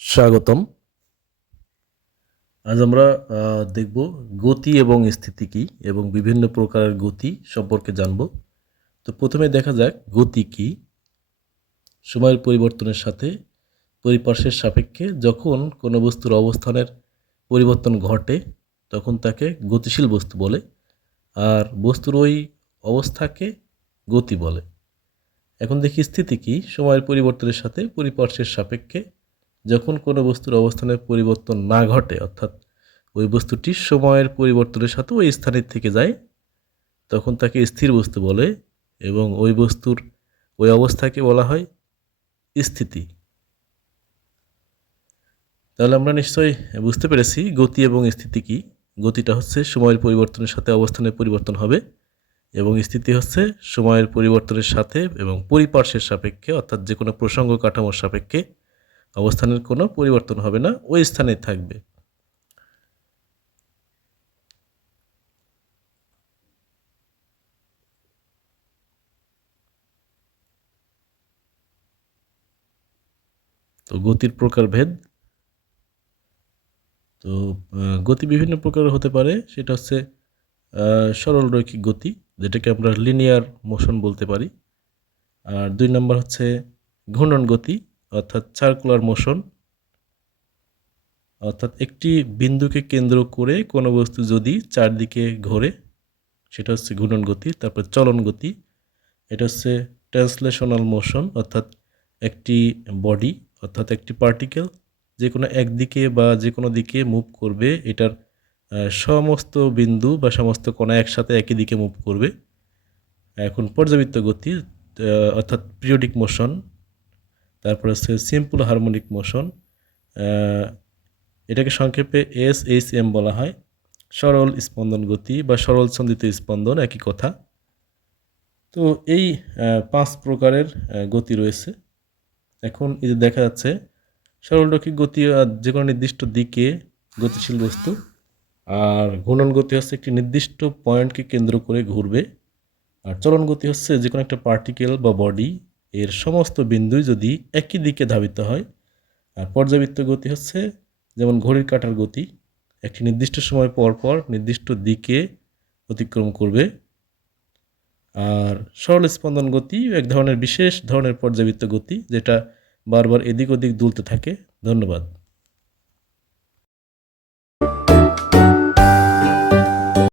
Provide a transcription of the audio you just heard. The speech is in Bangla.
স্বাগতম। আজ আমরা দেখব গতি এবং স্থিতি কী এবং বিভিন্ন প্রকারের গতি সম্পর্কে জানব। তো প্রথমে দেখা যাক গতি কী। সময়ের পরিবর্তনের সাথে পরিপার্শ্বের সাপেক্ষে যখন কোনো বস্তুর অবস্থানের পরিবর্তন ঘটে, তখন তাকে গতিশীল বস্তু বলে আর বস্তুর ওই অবস্থাকে গতি বলে। এখন দেখি স্থিতি কী, সময়ের পরিবর্তনের সাথে পরিপার্শ্বের সাপেক্ষে যখন কোনো বস্তুর অবস্থানের পরিবর্তন না ঘটে, অর্থাৎ ওই বস্তুটি সময়ের পরিবর্তনের সাথে ওই স্থানের থেকে যায়, তখন তাকে স্থির বস্তু বলে এবং ওই বস্তুর ওই অবস্থাকে বলা হয় স্থিতি। তাহলে আমরা নিশ্চয়ই বুঝতে পেরেছি গতি এবং স্থিতি কী। গতিটা হচ্ছে সময়ের পরিবর্তনের সাথে অবস্থানের পরিবর্তন হবে এবং স্থিতি হচ্ছে সময়ের পরিবর্তনের সাথে এবং পরিপার্শ্বের সাপেক্ষে, অর্থাৎ যে কোনো প্রসঙ্গ কাঠামোর সাপেক্ষে অবস্থানের কোনো পরিবর্তন হবে না ওই স্থানে থাকবে। তো গতির প্রকারভেদ তো আহ, গতি বিভিন্ন প্রকার হতে পারে সেটা হচ্ছে সরল রৈখিক গতি যেটাকে আমরা লিনিয়ার মোশন বলতে পারি। আর দুই নম্বর হচ্ছে ঘূর্ণন গতি অর্থাৎ সার্কুলার মোশন অর্থাৎ একটি বিন্দুকে কেন্দ্র করে কোনো বস্তু যদি চারদিকে ঘোরে, সেটা হচ্ছে ঘূর্ণন গতি, তারপর চলন গতি, এটা হচ্ছে ট্রান্সলেশনাল মোশন অর্থাৎ একটি বডি অর্থাৎ একটি পার্টিকেল যে কোনো একদিকে বা যে কোনো দিকে মুভ করবে, এটার সমস্ত বিন্দু বা সমস্ত কণা একসাথে একই দিকে মুভ করবে। এখন পর্যাবৃত্ত গতি অর্থাৎ পিরিয়ডিক মোশন তারপর হচ্ছে সিম্পল হারমোনিক মোশন এটাকে সংক্ষেপে এস এইচ এম বলা হয়। সরল স্পন্দন গতি বা সরল ছন্দিত স্পন্দন, একই কথা। তো এই পাঁচ প্রকারের গতি রয়েছে। এখন এই যে দেখা যাচ্ছে, সরলরৈখিক গতি যে কোনো নির্দিষ্ট দিকে গতিশীল বস্তু, আর ঘূর্ণন গতি হচ্ছে একটি নির্দিষ্ট পয়েন্টকে কেন্দ্র করে ঘুরবে। আর চলন গতি হচ্ছে যে কোনো একটা পার্টিকেল বা বডি এর সমস্ত বিন্দুই যদি একই দিকে ধাবিত হয়, আর পর্যাবৃত্ত গতি হচ্ছে যেমন ঘড়ির কাটার গতি, একটি নির্দিষ্ট সময় পর পর নির্দিষ্ট দিকে অতিক্রম করবে। আর সরল স্পন্দন গতি এক ধরনের বিশেষ ধরনের পর্যাবৃত্ত গতি, যেটা বারবার এদিক ওদিক দুলতে থাকে। ধন্যবাদ।